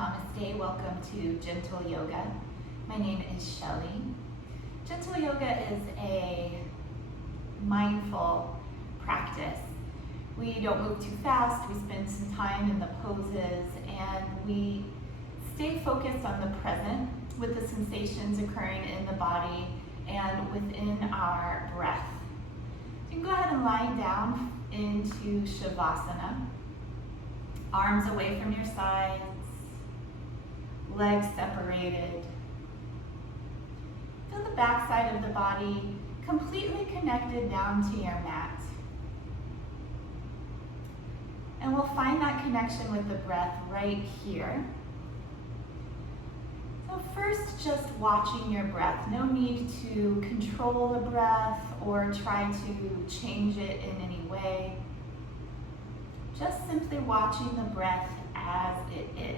Namaste, welcome to Gentle Yoga. My name is Shelley. Gentle Yoga is a mindful practice. We don't move too fast, we spend some time in the poses, and we stay focused on the present with the sensations occurring in the body and within our breath. You can go ahead and lie down into Shavasana. Arms away from your sides, legs separated. Feel the back side of the body completely connected down to your mat. And we'll find that connection with the breath right here. So first, just watching your breath. No need to control the breath or try to change it in any way. Just simply watching the breath as it is.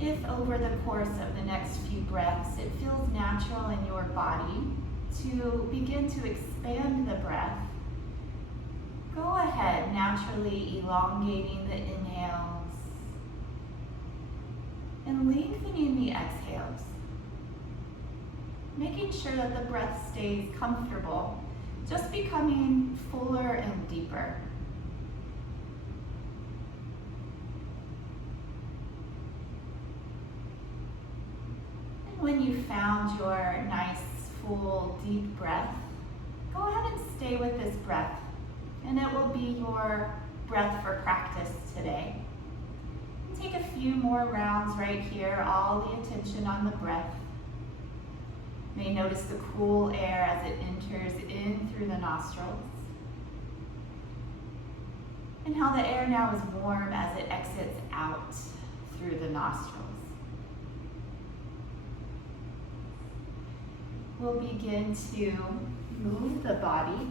If over the course of the next few breaths it feels natural in your body to begin to expand the breath, go ahead, naturally elongating the inhales and lengthening the exhales, making sure that the breath stays comfortable, just becoming fuller and deeper. When you found your nice, full, deep breath, go ahead and stay with this breath, and it will be your breath for practice today. Take a few more rounds right here, all the attention on the breath. You may notice the cool air as it enters in through the nostrils, and how the air now is warm as it exits out through the nostrils. We'll begin to move the body,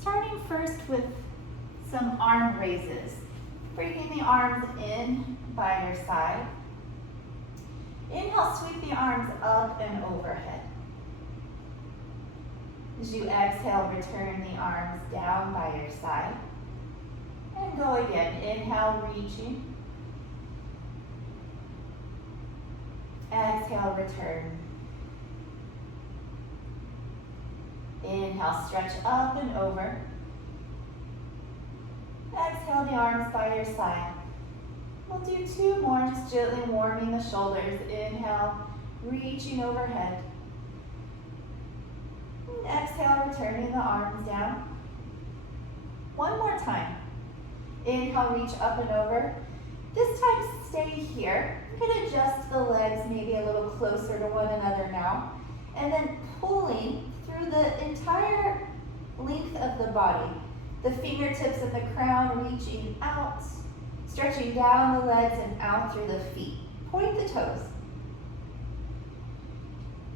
starting first with some arm raises. Bringing the arms in by your side. Inhale, sweep the arms up and overhead. As you exhale, return the arms down by your side. And go again. Inhale, reaching. Exhale, return. Inhale, stretch up and over. Exhale, the arms by your side. We'll do two more, just gently warming the shoulders. Inhale, reaching overhead. And exhale, returning the arms down. One more time. Inhale, reach up and over. This time, stay here. You can adjust the legs maybe a little closer to one another now. And then pulling through the entire length of the body. The fingertips and the crown reaching out, stretching down the legs and out through the feet. Point the toes.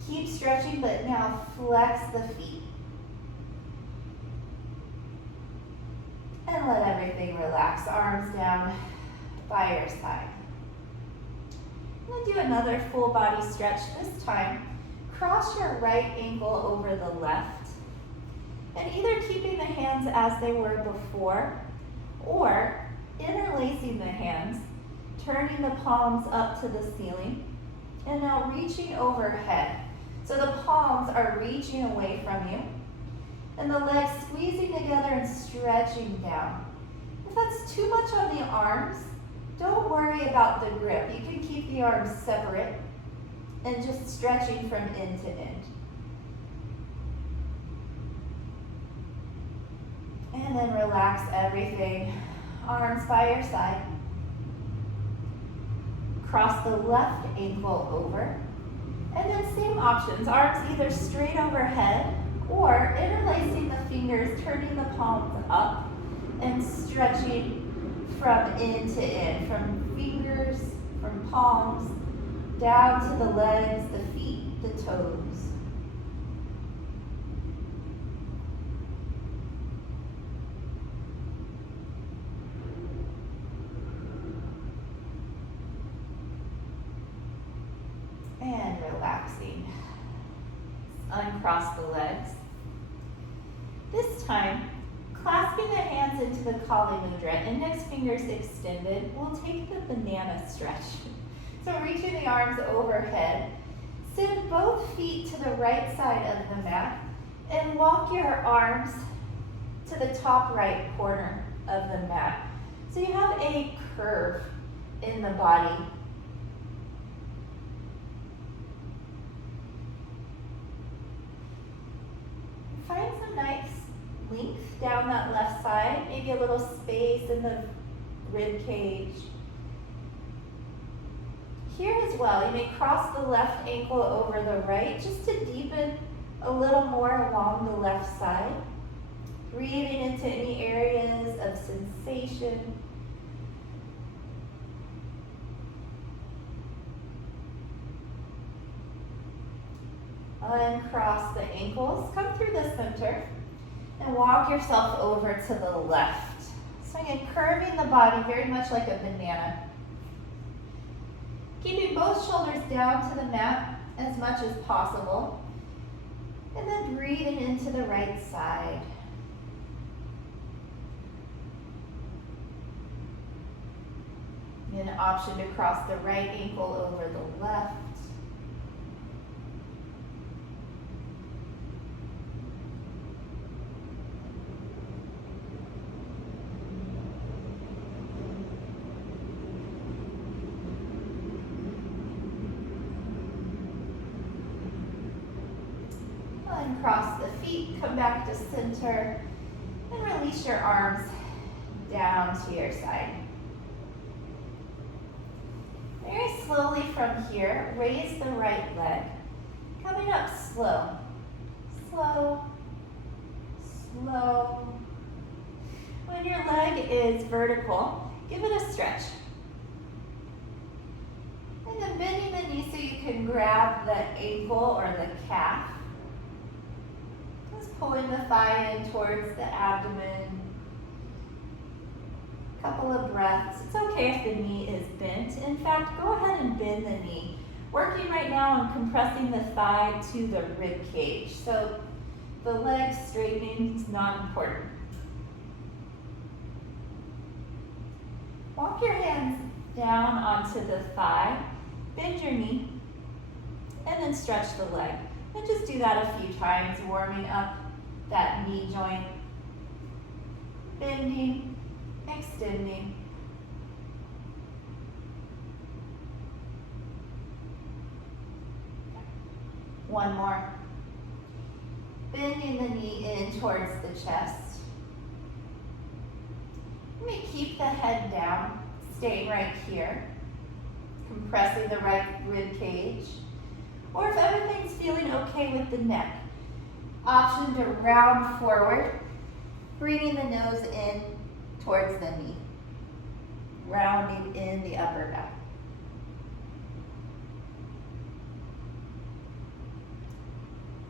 Keep stretching, but now flex the feet. And let everything relax. Arms down by your side. I'm going to do another full body stretch. This time, cross your right ankle over the left. And either keeping the hands as they were before, or interlacing the hands, turning the palms up to the ceiling, and now reaching overhead. So the palms are reaching away from you, and the legs squeezing together and stretching down. If that's too much on the arms, don't worry about the grip. You can keep the arms separate and just stretching from end to end. And then relax everything. Arms by your side. Cross the left ankle over. And then same options. Arms either straight overhead or interlacing the fingers, turning the palms up and stretching from end to end. From fingers, from palms, down to the legs, the feet. the toes. And relaxing. Uncross the legs. This time, clasping the hands into the Kali Mudra, index fingers extended, we'll take the banana stretch. So reaching the arms overhead, send both feet to the right side of the mat, and walk your arms to the top right corner of the mat. So you have a curve in the body. Find some nice length down that left side, maybe a little space in the rib cage. Here as well, you may cross the left ankle over the right just to deepen a little more along the left side. Breathing into any areas of sensation. Uncross the ankles, come through the center, and walk yourself over to the left. So again, curving the body very much like a banana. Keeping both shoulders down to the mat as much as possible. And then breathing into the right side. An option to cross the right ankle over the left. Uncross the feet, come back to center, and release your arms down to your side. Very slowly from here, raise the right leg. Coming up slow. Slow, slow. When your leg is vertical, give it a stretch. And then bending the knee so you can grab the ankle or the calf. Just pulling the thigh in towards the abdomen. Couple of breaths. It's okay if the knee is bent. In fact, go ahead and bend the knee. Working right now on compressing the thigh to the rib cage. So the leg straightening is not important. Walk your hands down onto the thigh, bend your knee, and then stretch the leg. And just do that a few times, warming up that knee joint. Bending, extending. One more. Bending the knee in towards the chest. You may keep the head down, staying right here. Compressing the right rib cage. Or if everything's feeling okay with the neck, option to round forward, bringing the nose in towards the knee, rounding in the upper back.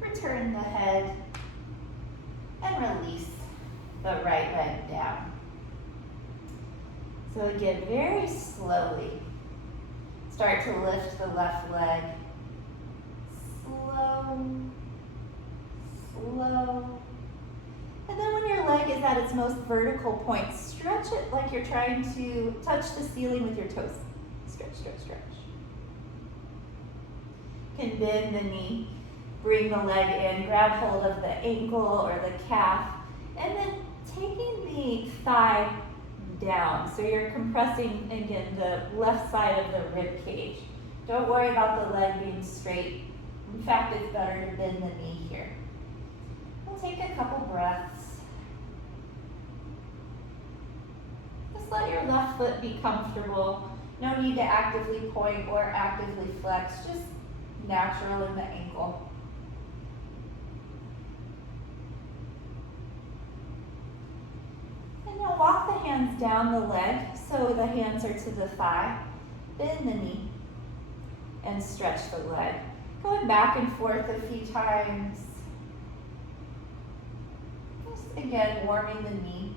Return the head and release the right leg down. So again, very slowly, start to lift the left leg. Slow, slow. And then when your leg is at its most vertical point, stretch it like you're trying to touch the ceiling with your toes. Stretch, stretch, stretch. You can bend the knee, bring the leg in, grab hold of the ankle or the calf, and then taking the thigh down. So you're compressing, again, the left side of the rib cage. Don't worry about the leg being straight. In fact, it's better to bend the knee here. We'll take a couple breaths. Just let your left foot be comfortable. No need to actively point or actively flex, just natural in the ankle. And now walk the hands down the leg so the hands are to the thigh. Bend the knee and stretch the leg. Going Going back and forth a few times. Just again, warming the knee.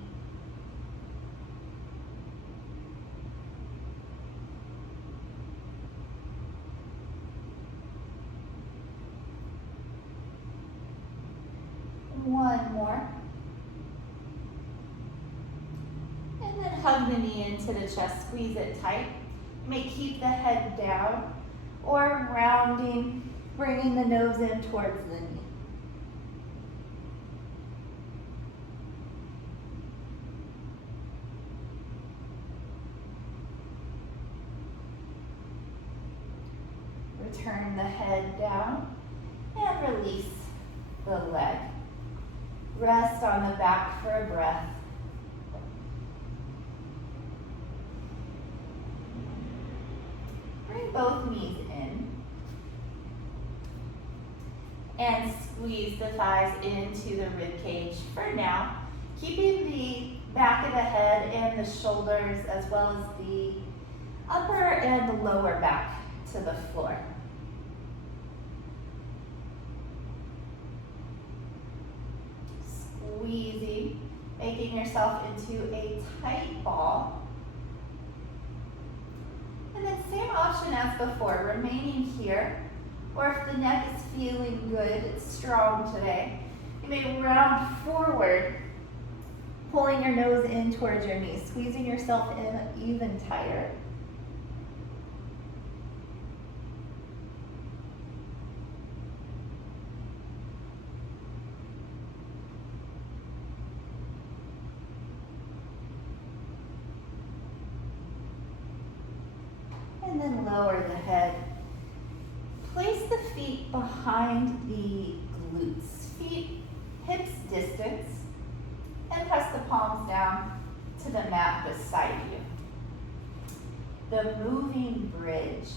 One more. And then hug the knee into the chest, squeeze it tight. You may keep the head down or rounding, bringing the nose in towards the knee. Return the head down and release the leg. Rest on the back for a breath. Bring both knees in and squeeze the thighs into the rib cage for now, keeping the back of the head and the shoulders as well as the upper and the lower back to the floor. Squeezing, making yourself into a tight ball. And then same option as before, remaining here, or if the neck is feeling good, it's strong today, you may round forward, pulling your nose in towards your knees, squeezing yourself in even tighter. And then lower the head. Place the feet behind the glutes. Feet hips distance. And press the palms down to the mat beside you. The moving bridge.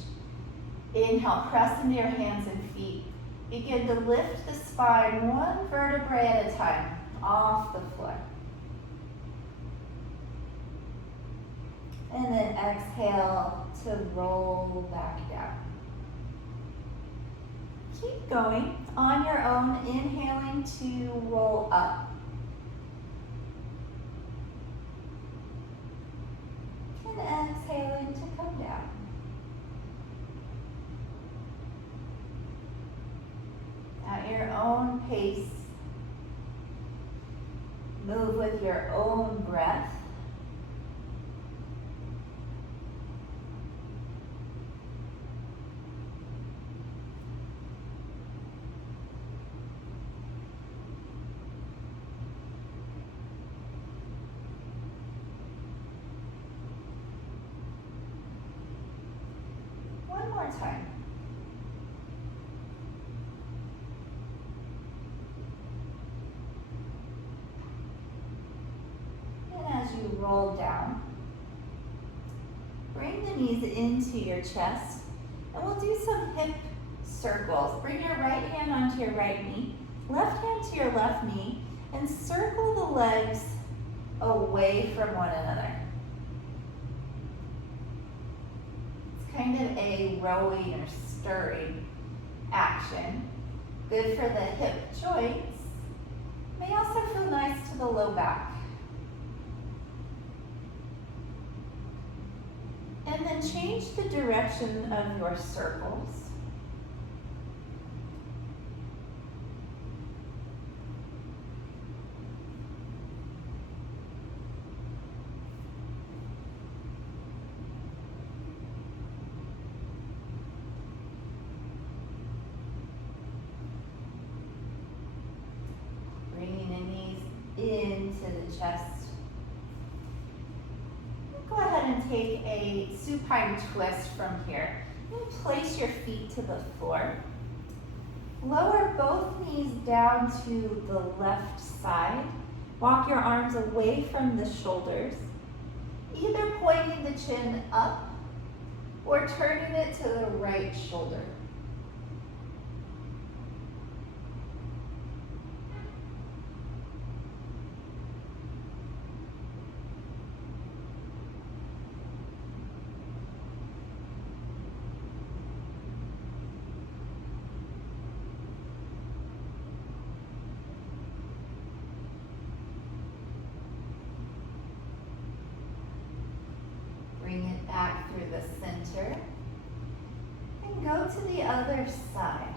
Inhale, press into your hands and feet. Begin to lift the spine one vertebrae at a time off the floor. And then exhale to roll back down. Keep going on your own, inhaling to roll up. And exhaling to come down. At your own pace, move with your own breath. Time. And as you roll down, bring the knees into your chest, and we'll do some hip circles. Bring your right hand onto your right knee, left hand to your left knee, and circle the legs away from one another. Kind of a rowing or stirring action. Good for the hip joints. May also feel nice to the low back. And then change the direction of your circles. Into the chest. Go ahead and take a supine twist from here. And place your feet to the floor. Lower both knees down to the left side. Walk your arms away from the shoulders, either pointing the chin up or turning it to the right shoulder. other side.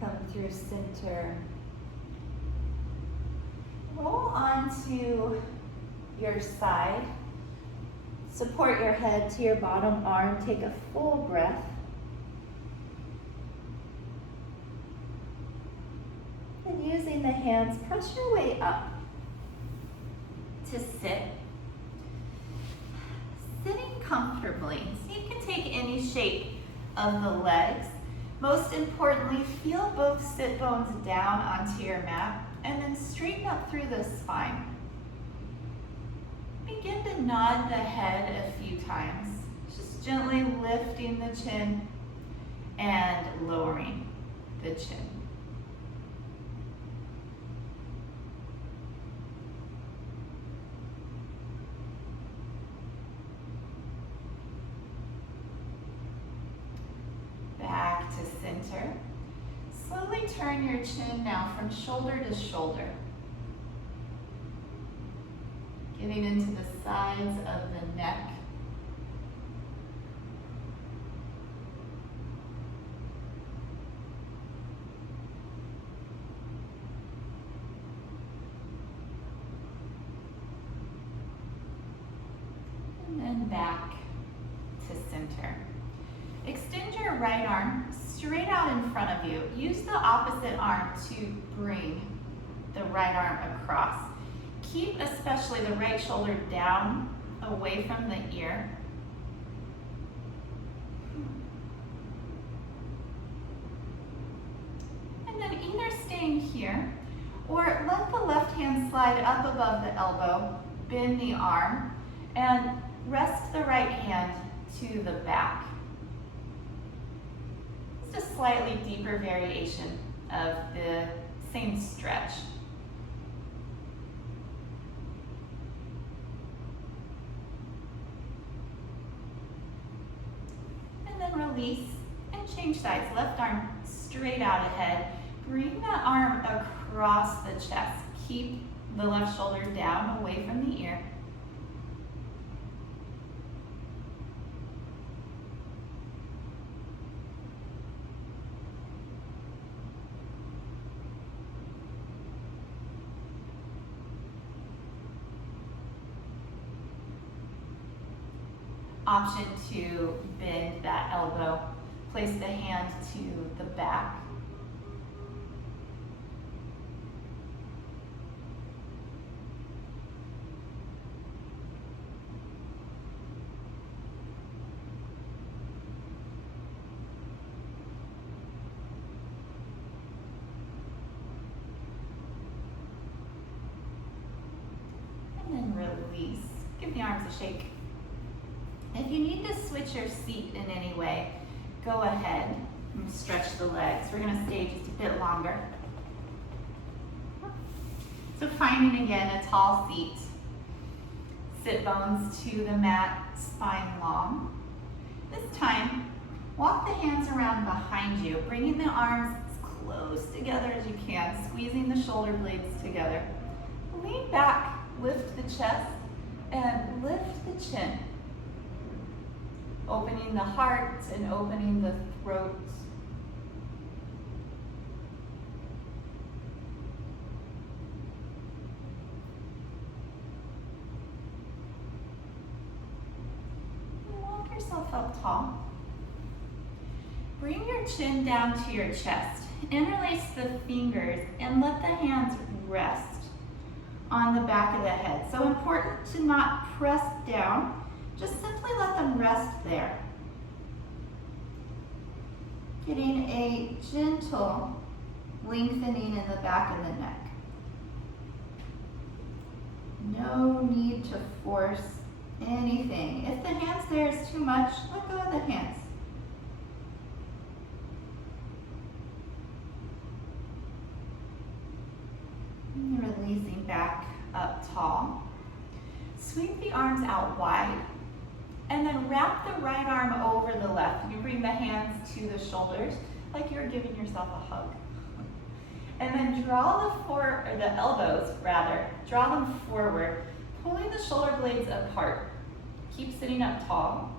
Come through center. Roll onto your side. Support your head to your bottom arm. Take a full breath. And using the hands, press your way up to sit. Sitting comfortably. So you can take any shape of the legs. Most importantly, feel both sit bones down onto your mat and then straighten up through the spine. Begin to nod the head a few times, just gently lifting the chin and lowering the chin. Back to center. Slowly turn your chin now from shoulder to shoulder. Getting into the sides of the neck. And then back to center. Extend your right arm straight out in front of you. Use the opposite arm to bring the right arm across. Keep especially the right shoulder down away from the ear. And then either staying here or let the left hand slide up above the elbow, bend the arm, and rest the right hand to the back. Just a slightly deeper variation of the same stretch. And then release and change sides. Left arm straight out ahead. Bring that arm across the chest. Keep the left shoulder down away from the ear. Option to bend that elbow. Place the hand to the back. And then release. Give the arms a shake. If you need to switch your seat in any way, go ahead and stretch the legs. We're going to stay just a bit longer. So finding again a tall seat. Sit bones to the mat, spine long. This time, walk the hands around behind you, bringing the arms as close together as you can, squeezing the shoulder blades together. Lean back, lift the chest, and lift the chin. Opening the heart and opening the throat. And walk yourself up tall. Bring your chin down to your chest. Interlace the fingers and let the hands rest on the back of the head. So important to not press down. Just simply let them rest there. Getting a gentle lengthening in the back of the neck. No need to force anything. If the hands there is too much, let go of the hands. Releasing back up tall. Sweep the arms out wide. And then wrap the right arm over the left. You bring the hands to the shoulders like you're giving yourself a hug. And then draw the elbows, draw them forward, pulling the shoulder blades apart. Keep sitting up tall.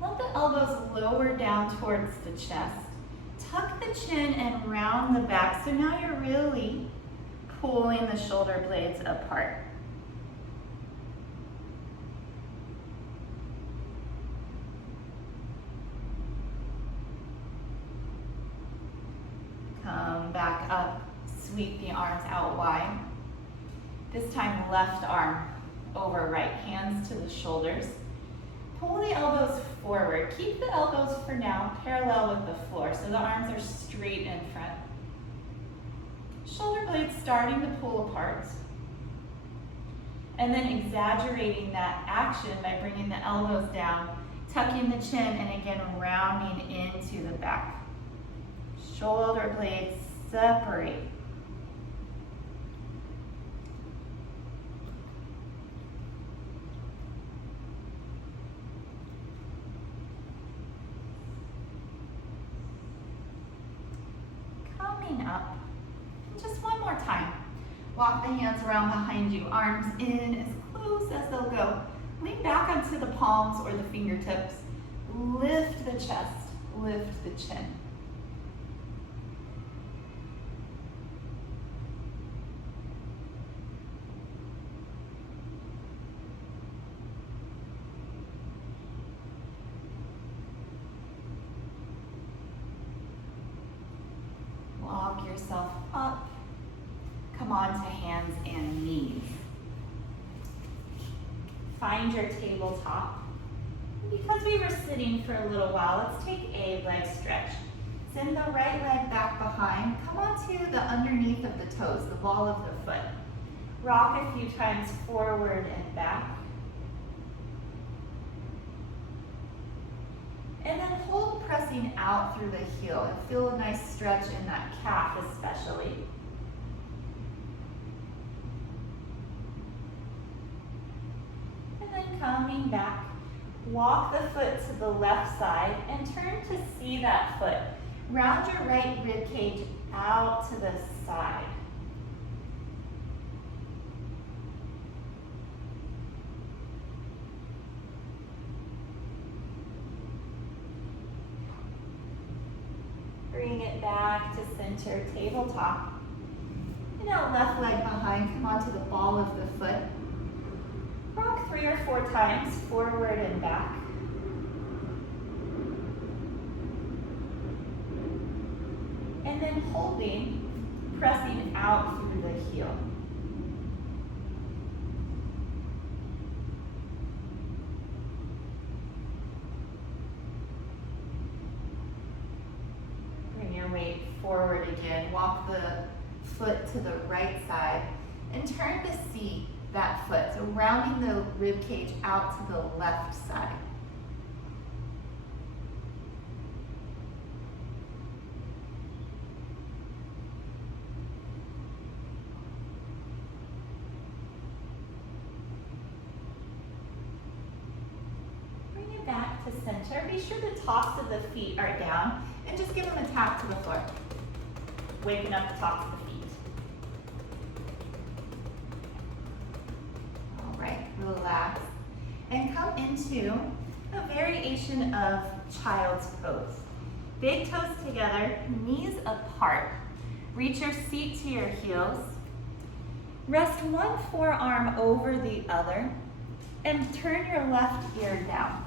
Let the elbows lower down towards the chest. Tuck the chin and round the back. So now you're really pulling the shoulder blades apart. Come back up, sweep the arms out wide. This time left arm over right, hands to the shoulders. Pull the elbows forward. Keep the elbows for now parallel with the floor so the arms are straight in front. Shoulder blades starting to pull apart. And then exaggerating that action by bringing the elbows down, tucking the chin, and again rounding into the back. Shoulder blades separate. Coming up. Just one more time. Walk the hands around behind you, arms in as close as they'll go. Lean back onto the palms or the fingertips. Lift the chest, lift the chin. Walk yourself up. Come on to hands and knees. Find your tabletop. Because we were sitting for a little while, let's take a leg stretch. Send the right leg back behind. Come onto the underneath of the toes, the ball of the foot. Rock a few times forward and back. And then hold pressing out through the heel and feel a nice stretch in that calf especially. And then coming back, walk the foot to the left side and turn to see that foot. Round your right rib cage out to the side. Bring it back to center tabletop. And now left leg behind, come onto the ball of the foot. Rock 3 or 4 times, forward and back. And then holding, pressing out through the heel. Bring your weight forward again. Walk the foot to the right side and turn to see that foot. So rounding the rib cage out to the left side. Bring it back to center. Be sure the tops of the feet are down and just give them a tap to the floor. Waking up the tops of the feet. Relax, and come into a variation of child's pose. Big toes together, knees apart. Reach your seat to your heels. Rest one forearm over the other and turn your left ear down.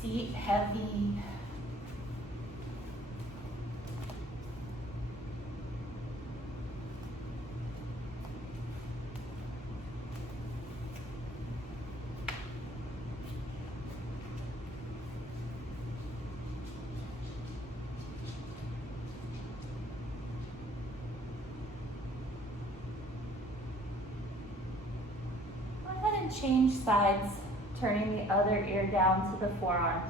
Seat heavy. then change sides, turning the other ear down to the forearms.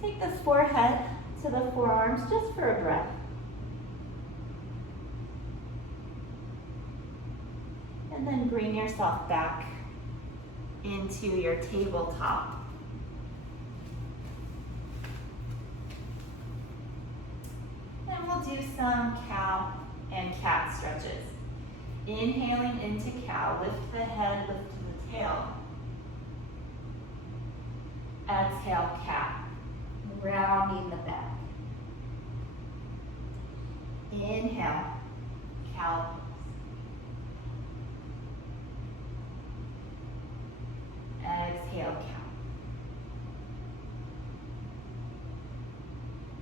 Take the forehead to the forearms just for a breath. And then bring yourself back into your tabletop. Then we'll do some cow and cat stretches. Inhaling into cow, lift the head, lift the tail. Exhale, cat. Rounding the back. Inhale, cow pose. Exhale, cow.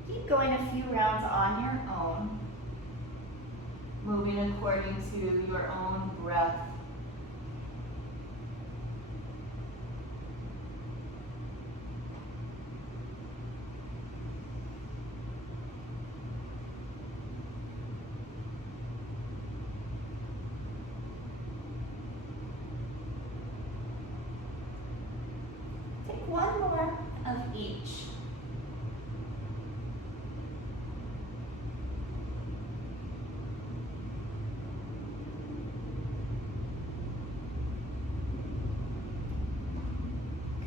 Keep going a few rounds on your own, moving according to your own breath. One more of each.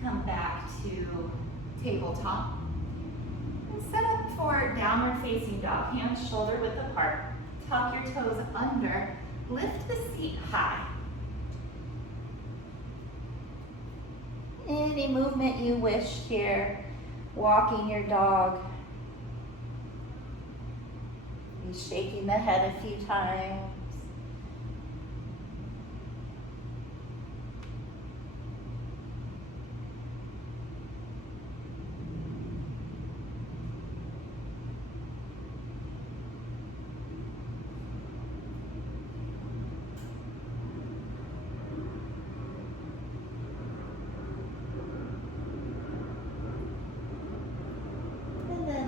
Come back to tabletop. And set up for downward facing dog. Hands shoulder width apart. Tuck your toes under. Lift the seat high. Any movement you wish here, walking your dog, maybe shaking the head a few times.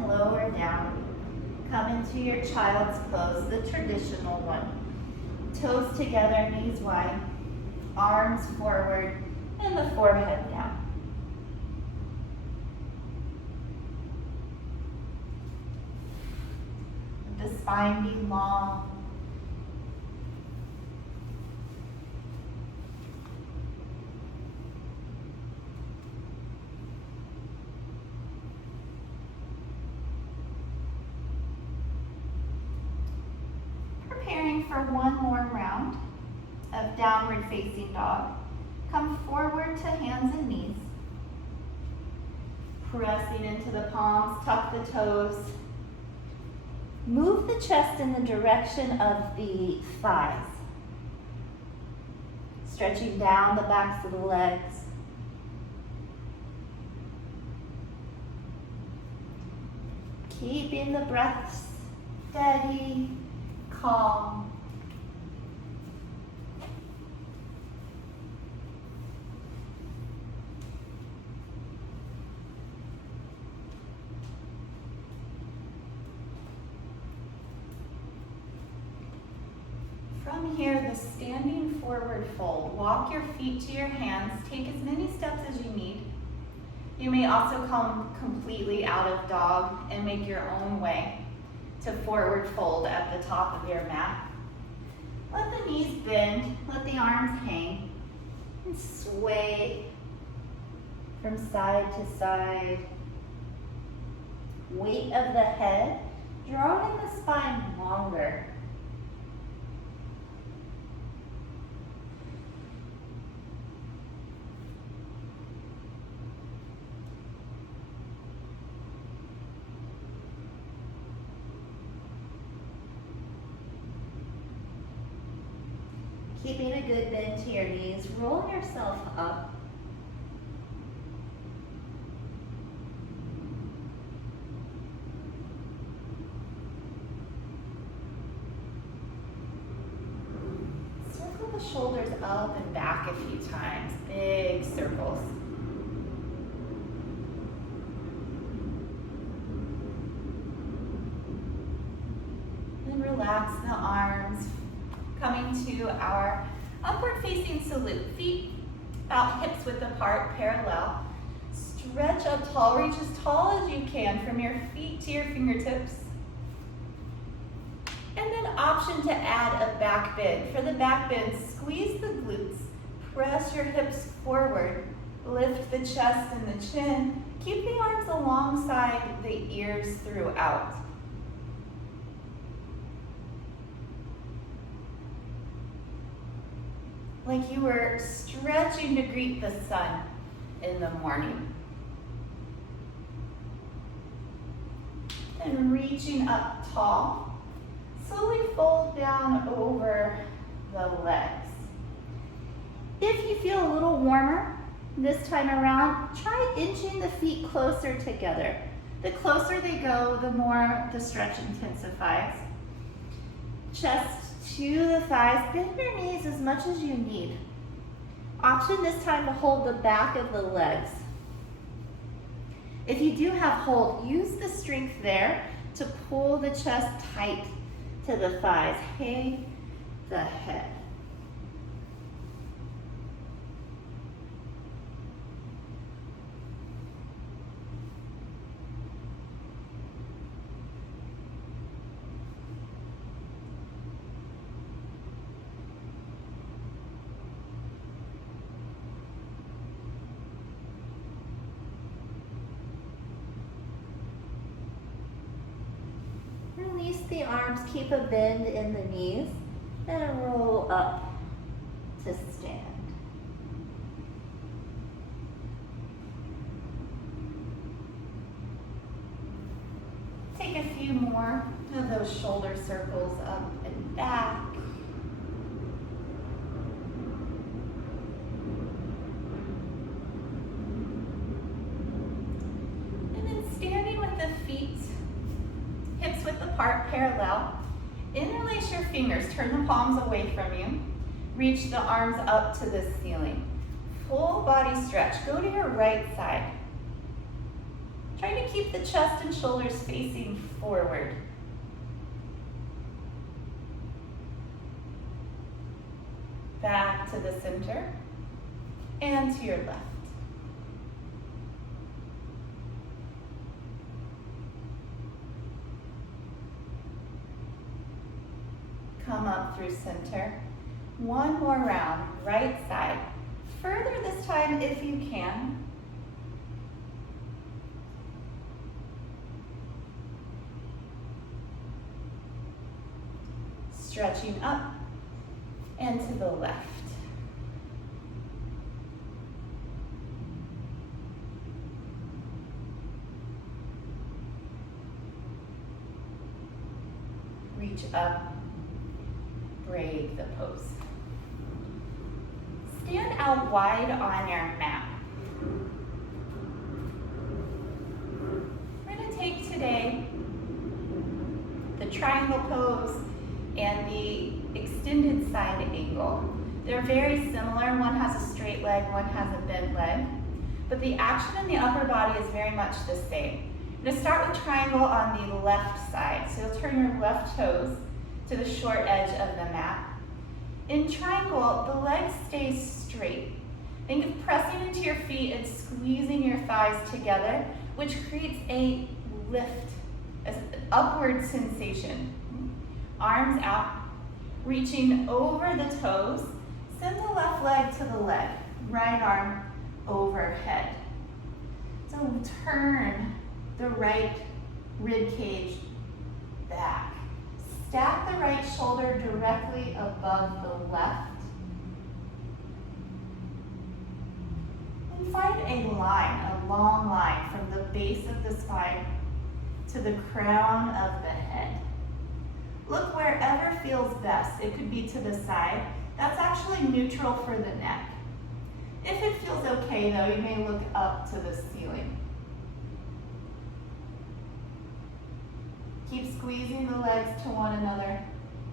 Lower down. Come into your child's pose, the traditional one. Toes together, knees wide, arms forward, and the forehead down. The spine be long. Preparing for one more round of downward facing dog. Come forward to hands and knees. Pressing into the palms, tuck the toes. Move the chest in the direction of the thighs. Stretching down the backs of the legs. Keeping the breath steady, calm. From here, the standing forward fold. Walk your feet to your hands. Take as many steps as you need. You may also come completely out of dog and make your own way to forward fold at the top of your mat. Let the knees bend, let the arms hang, and sway from side to side. Weight of the head, drawing the spine longer. Keeping a good bend to your knees, roll yourself up. shoulders up and back a few times, big circles. And relax the arms, coming to our upward facing salute. Feet about hips width apart, parallel. Stretch up tall, reach as tall as you can from your feet to your fingertips. And then option to add a back bend. For the back bend, squeeze the glutes, press your hips forward, lift the chest and the chin. Keep the arms alongside the ears throughout. Like you were stretching to greet the sun in the morning. And reaching up tall. Slowly fold down over the legs. If you feel a little warmer this time around, try inching the feet closer together. The closer they go, the more the stretch intensifies. Chest to the thighs, bend your knees as much as you need. Option this time to hold the back of the legs. If you do have hold, use the strength there to pull the chest tight to the thighs, hang the head. Release the arms, keep a bend in the knees, and roll up to stand. Take a few more of those shoulder circles up and back. And then standing with the feet hips width apart, parallel. Interlace your fingers, turn the palms away from you. Reach the arms up to the ceiling. Full body stretch. Go to your right side. Try to keep the chest and shoulders facing forward. Back to the center and to your left. Come up through center. One more round, right side. Further this time if you can. Stretching up and to the left. Reach up. Break the pose. Stand out wide on your mat. We're going to take today the triangle pose and the extended side angle. They're very similar. One has a straight leg, one has a bent leg, but the action in the upper body is very much the same. I'm going to start with triangle on the left side. So you'll turn your left toes to the short edge of the mat. In triangle, the legs stay straight. Think of pressing into your feet and squeezing your thighs together, which creates a lift, an upward sensation. Arms out, reaching over the toes. Send the left leg to the leg, right arm overhead. So turn the right rib cage back. Stack the right shoulder directly above the left. And find a line, a long line from the base of the spine to the crown of the head. Look wherever feels best. It could be to the side. That's actually neutral for the neck. If it feels okay though, you may look up to the ceiling. Keep squeezing the legs to one another,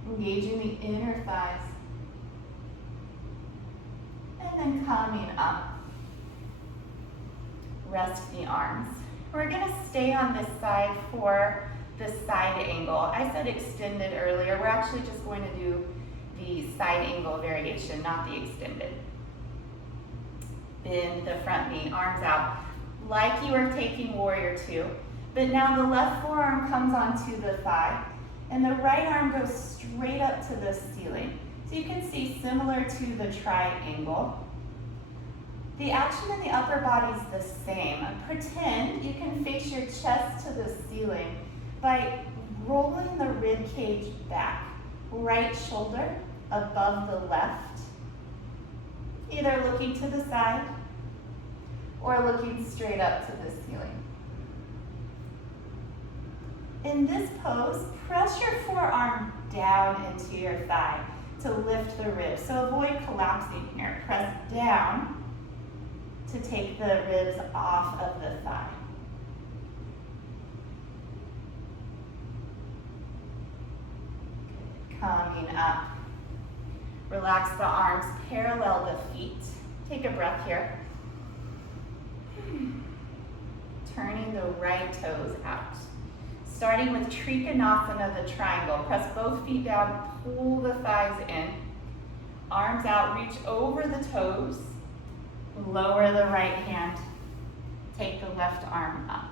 engaging the inner thighs. And then coming up. Rest the arms. We're going to stay on this side for the side angle. I said extended earlier. We're actually just going to do the side angle variation, not the extended. Bend the front knee, arms out, like you were taking warrior two. But now the left forearm comes onto the thigh, and the right arm goes straight up to the ceiling. So you can see similar to the triangle. The action in the upper body is the same. Pretend you can face your chest to the ceiling by rolling the rib cage back. Right shoulder above the left, either looking to the side or looking straight up to the ceiling. In this pose, press your forearm down into your thigh to lift the ribs. So avoid collapsing here. Press down to take the ribs off of the thigh. Coming up. Relax the arms, parallel the feet. Take a breath here. Turning the right toes out. Starting with Trikonasana, the triangle. Press both feet down, pull the thighs in. Arms out, reach over the toes. Lower the right hand. Take the left arm up.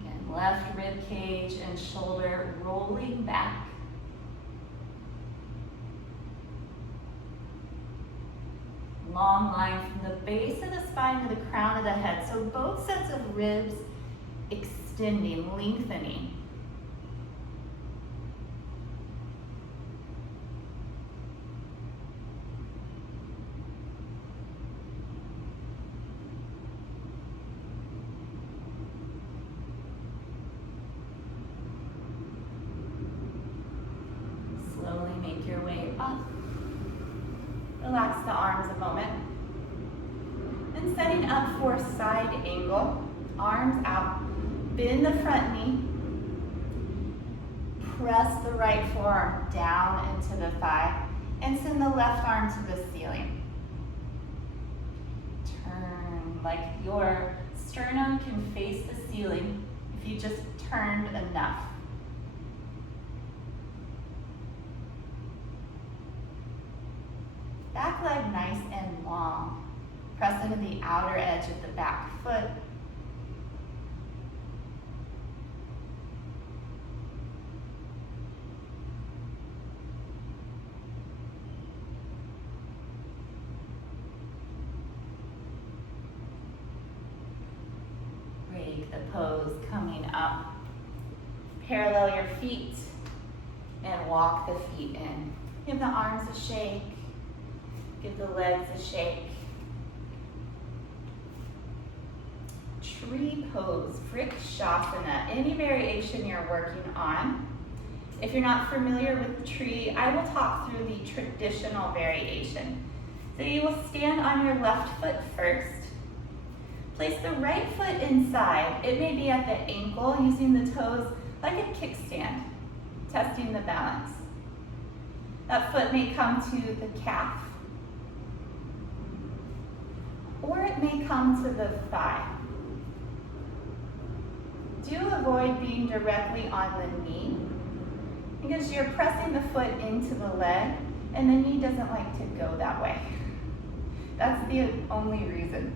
Again, left rib cage and shoulder rolling back. Long line from the base of the spine to the crown of the head. So both sets of ribs extending, lengthening. Slowly make your way up. Relax the arms a moment. And setting up for side angle, arms out, bend the front knee, press the right forearm down into the thigh, and send the left arm to the ceiling. Turn like your sternum can face the ceiling if you just turned enough. Back leg nice and long. Press into the outer edge of the back foot. Break the pose coming up. Parallel your feet and walk the feet in. Give the arms a shake. Give the legs a shake. Tree pose, Vrikshasana, any variation you're working on. If you're not familiar with the tree, I will talk through the traditional variation. So you will stand on your left foot first. Place the right foot inside. It may be at the ankle, using the toes like a kickstand, testing the balance. That foot may come to the calf, or it may come to the thigh. Do avoid being directly on the knee, because you're pressing the foot into the leg, and the knee doesn't like to go that way. That's the only reason.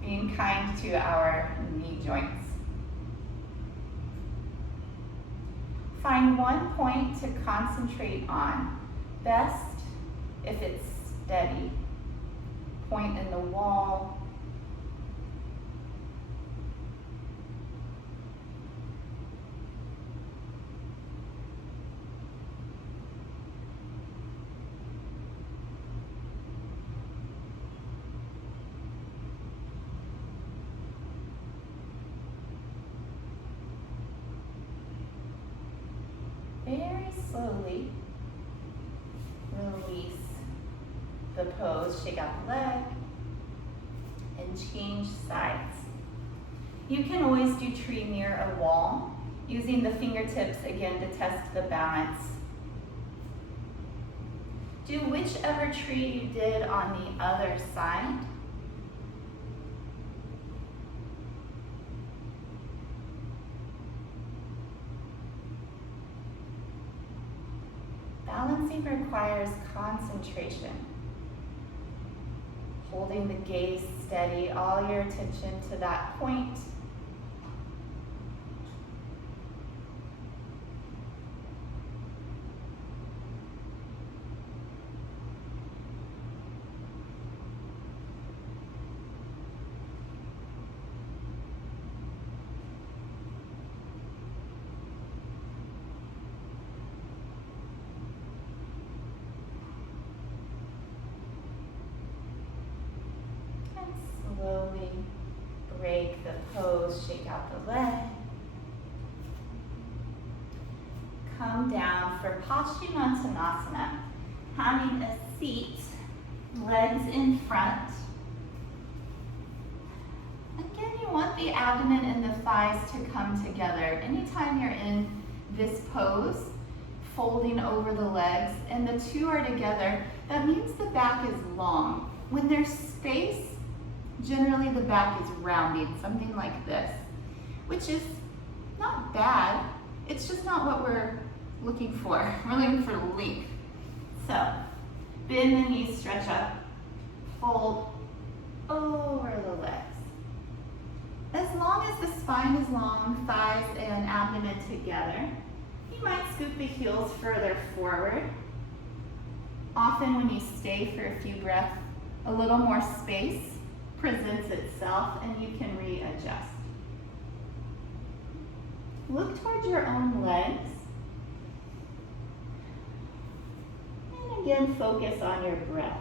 Being kind to our knee joints. Find one point to concentrate on. Best if it's steady. Point in the wall. Very slowly release the pose, shake out the leg, and change sides. You can always do tree near a wall, using the fingertips again to test the balance. Do whichever tree you did on the other side. Balancing requires concentration. Holding the gaze steady, all your attention to that point. Slowly break the pose, shake out the leg. Come down for Paschimottanasana, having a seat, legs in front. Again, you want the abdomen and the thighs to come together. Anytime you're in this pose, folding over the legs, and the two are together, that means the back is long. When there's space, generally the back is rounding, something like this, which is not bad. It's just not what we're looking for. We're looking for length. So, bend the knees, stretch up, fold over the legs. As long as the spine is long, thighs and abdomen together, you might scoop the heels further forward. Often when you stay for a few breaths, a little more space presents itself and you can readjust. Look towards your own legs. And again, focus on your breath.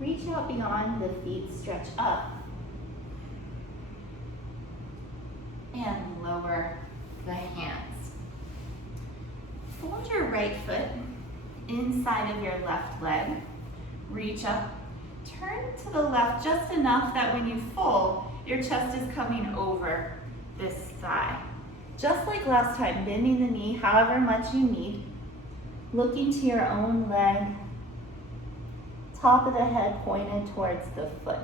Reach out beyond the feet, stretch up, and lower the hands. Fold your right foot inside of your left leg. Reach up, turn to the left just enough that when you fold, your chest is coming over this thigh. Just like last time, bending the knee however much you need, looking to your own leg, top of the head pointed towards the foot.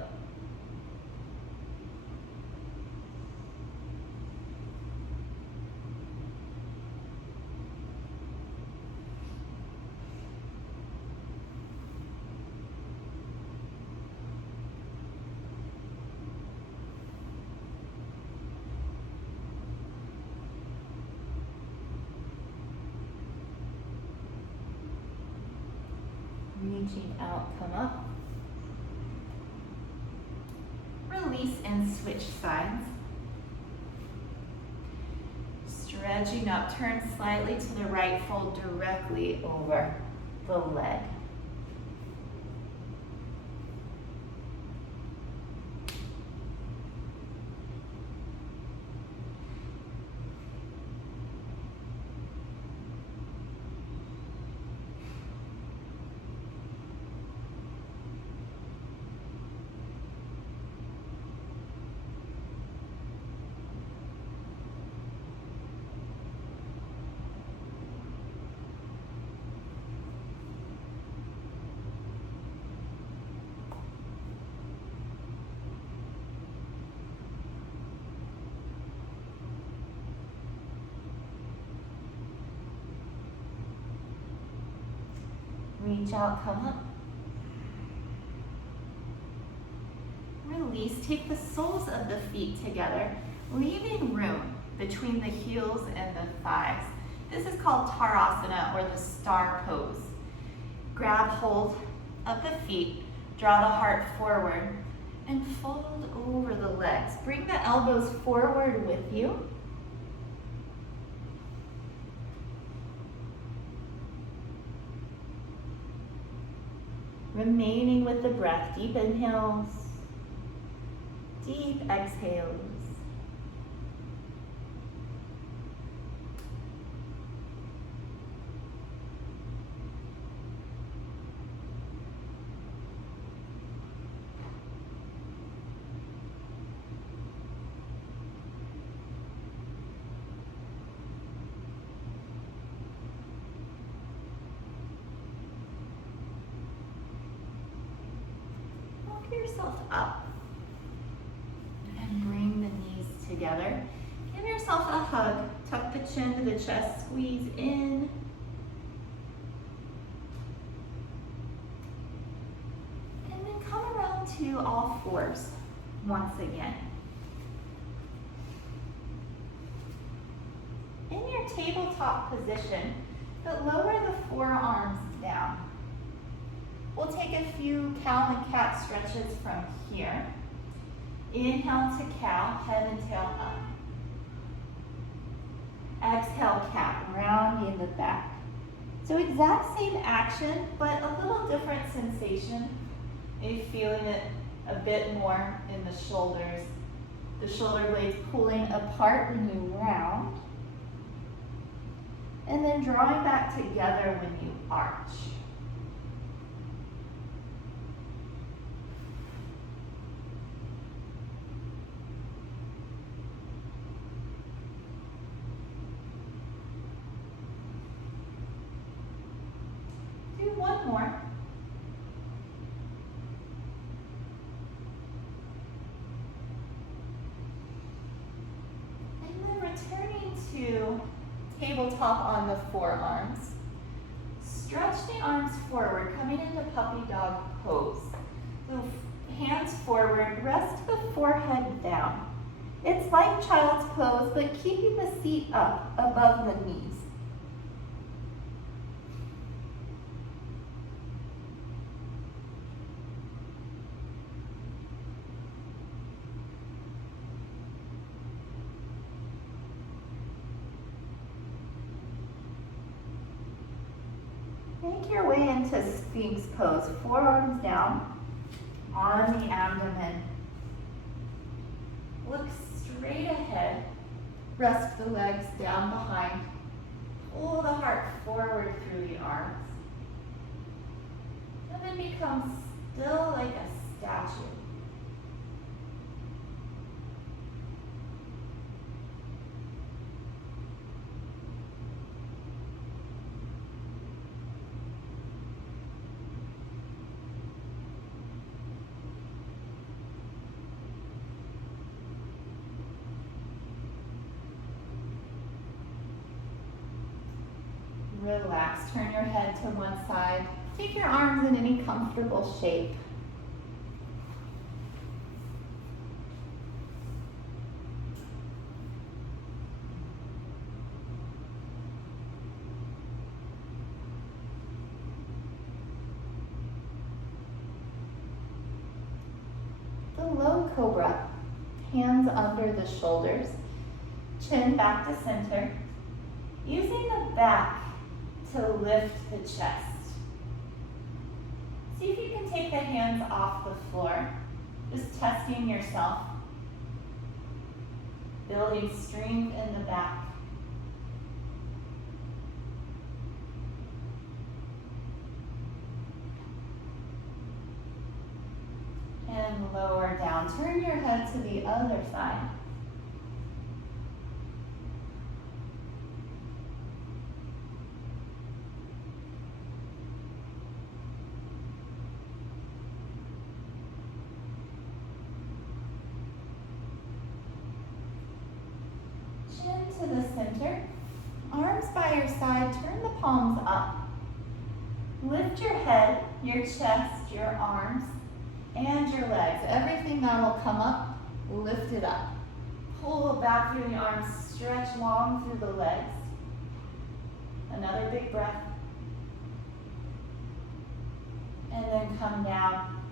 Reaching out, come up. Release and switch sides. Stretching up, turn slightly to the right, fold directly over the leg. Reach out, come up. Release, take the soles of the feet together, leaving room between the heels and the thighs. This is called Tarasana, or the star pose. Grab hold of the feet, draw the heart forward, and fold over the legs. Bring the elbows forward with you. Remaining with the breath, deep inhales, deep exhales. Yourself up and bring the knees together. Give yourself a hug. Tuck the chin to the chest, squeeze in. And then come around to all fours once again. In your tabletop position, but lower the forearms down. We'll take a few cow and cat stretches from here. Inhale to cow, head and tail up. Exhale, cat, rounding the back. So exact same action, but a little different sensation. Maybe feeling it a bit more in the shoulders. The shoulder blades pulling apart when you round. And then drawing back together when you arch. One more. And then returning to tabletop on the forearms. Stretch the arms forward, coming into puppy dog pose. So hands forward, rest the forehead down. It's like child's pose, but keeping the seat up above the knees. Make your way into Sphinx pose, forearms down on the abdomen. Look straight ahead, rest the legs down behind, pull the heart forward through the arms, and then become still like a statue. Relax, turn your head to one side. Take your arms in any comfortable shape. The low cobra, hands under the shoulders, chin back to center. Using the back to lift the chest. See if you can take the hands off the floor, just testing yourself, building strength in the back. And lower down. Turn your head to the other side. To the center, arms by your side, turn the palms up. Lift your head, your chest, your arms, and your legs. Everything that'll come up, lift it up. Pull back through the arms, stretch long through the legs. Another big breath. And then come down.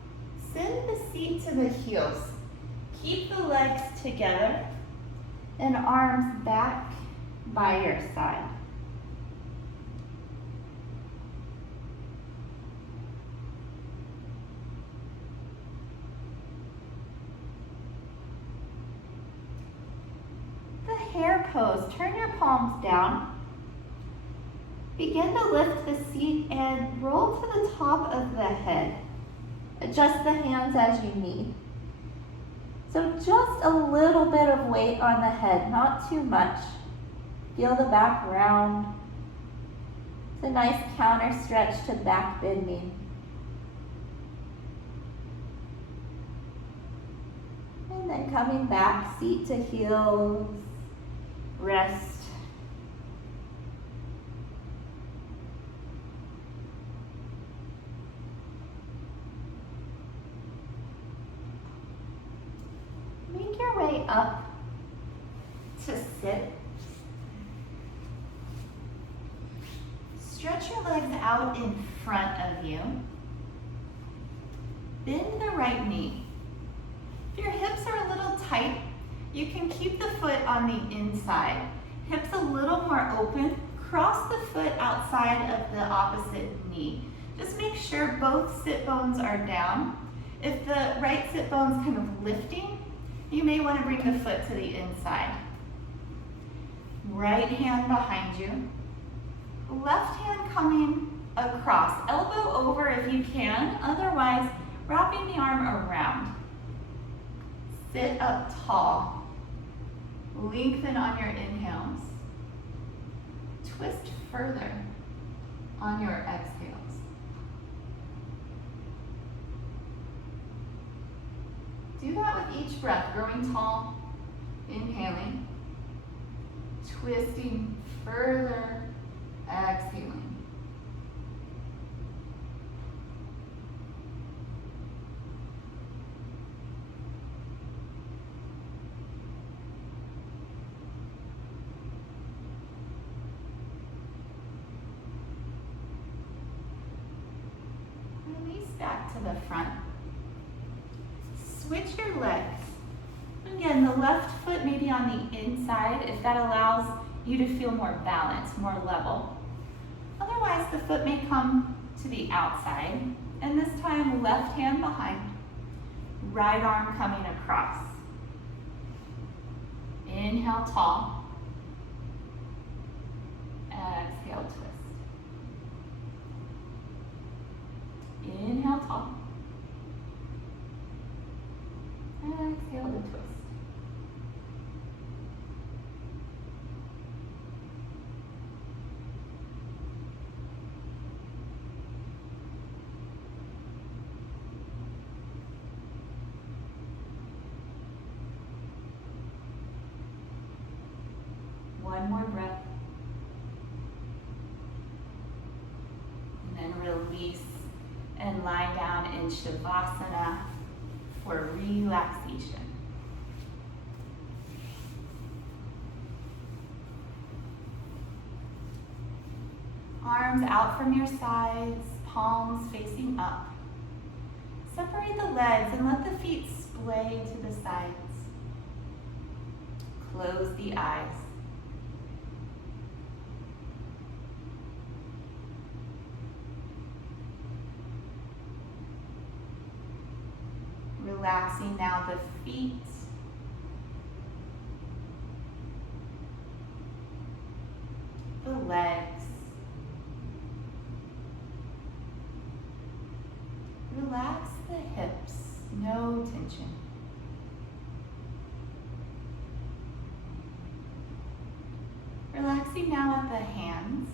Send the seat to the heels. Keep the legs together. And arms back by your side. pose. Turn your palms down. Begin to lift the seat and roll to the top of the head. Adjust the hands as you need. So just a little bit of weight on the head, not too much. Feel the back round. It's a nice counter stretch to back bending. And then coming back, seat to heels, rest. Make your way up to sit. Stretch your legs out in front of you. Bend the right knee. If your hips are a little tight, you can keep the foot on the inside. Hips a little more open. Cross the foot outside of the opposite knee. Just make sure both sit bones are down. If the right sit bone's kind of lifting, you may want to bring the foot to the inside. Right hand behind you. Left hand coming across. Elbow over if you can, otherwise wrapping the arm around. Sit up tall. Lengthen on your inhales. Twist further on your exhales. Do that with each breath, growing tall, inhaling, twisting further, exhaling. Release back to the front. Switch your legs. Again, the left foot may be on the inside if that allows you to feel more balanced, more level. Otherwise, the foot may come to the outside, and this time left hand behind, right arm coming across. Inhale, tall. Exhale, twist. Inhale, tall. Exhale to twist. One more breath. And then release and lie down in Shavasana for relaxation. Arms out from your sides, palms facing up. Separate the legs and let the feet splay to the sides. Close the eyes. Relaxing now the feet, the legs. Relax the hips, no tension. Relaxing now at the hands,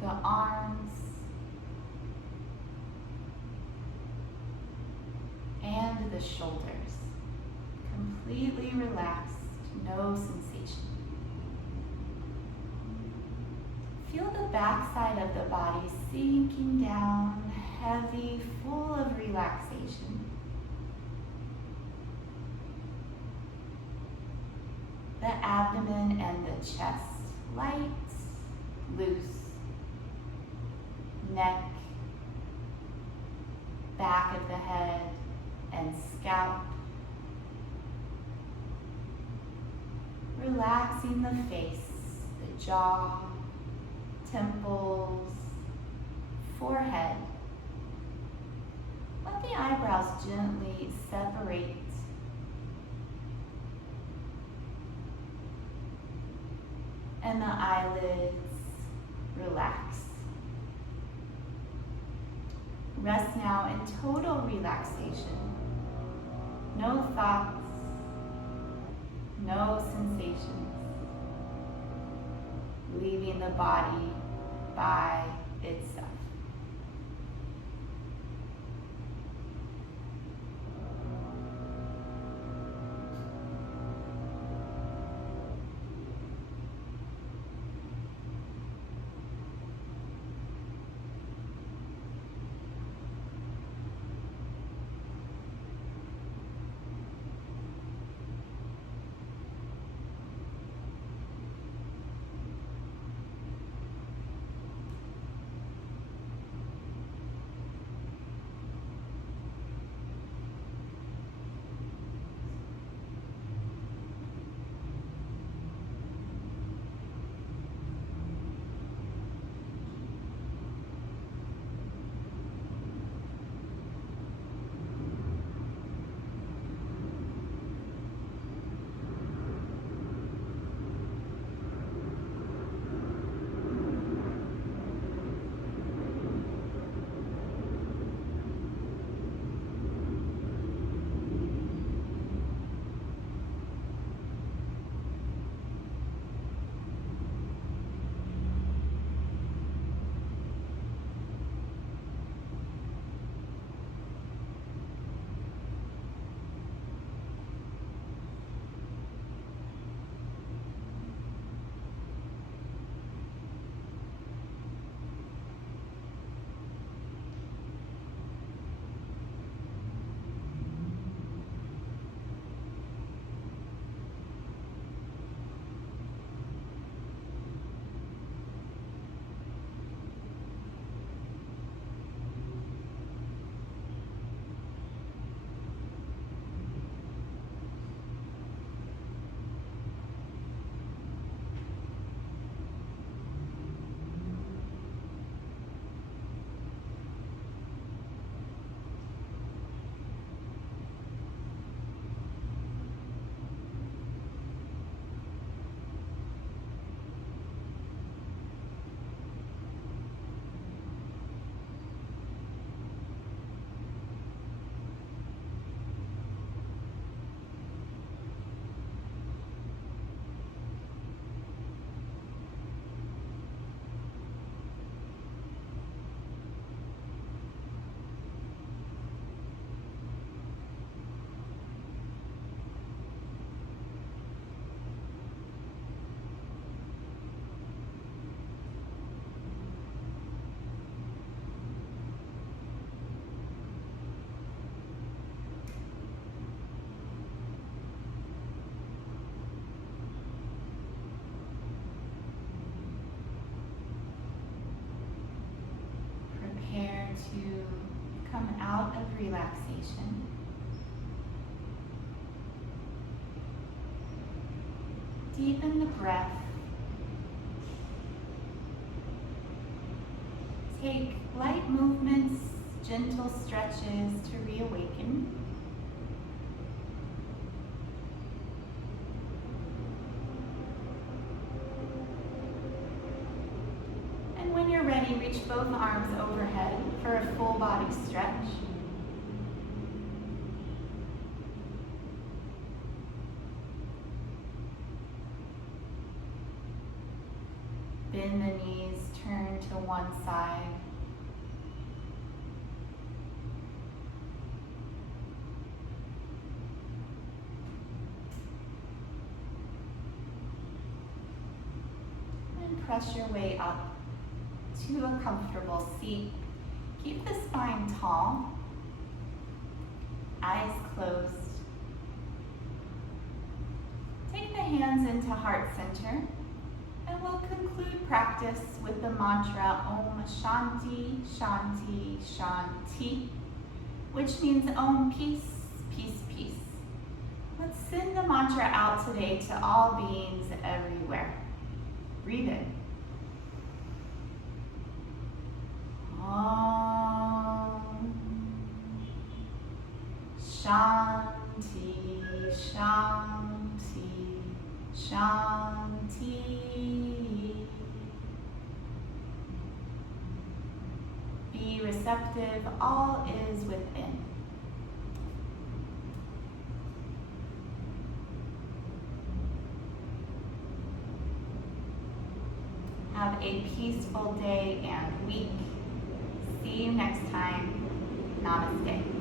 the arms, and the shoulders. Completely relaxed, no sensation. Feel the back side of the body sinking down, heavy, full of relaxation. The abdomen and the chest, light, loose. Neck, back of the head, and scalp. Relaxing the face, the jaw, temples, forehead. Let the eyebrows gently separate. and the eyelids relax. Rest now in total relaxation. No thoughts, no sensations. Leaving the body by itself. Prepare to come out of relaxation. Deepen the breath. Take light movements, gentle stretches to reawaken. And when you're ready, reach both arms overhead for a full body stretch. Bend the knees, turn to one side. And press your way up to a comfortable seat. Keep the spine tall, eyes closed. Take the hands into heart center. And we'll conclude practice with the mantra Om Shanti, Shanti, Shanti, which means Om peace, peace, peace. Let's send the mantra out today to all beings everywhere. Breathe in. Om Shanti, Shanti, Shanti. receptive, all is within. Have a peaceful day and week. See you next time. Namaste.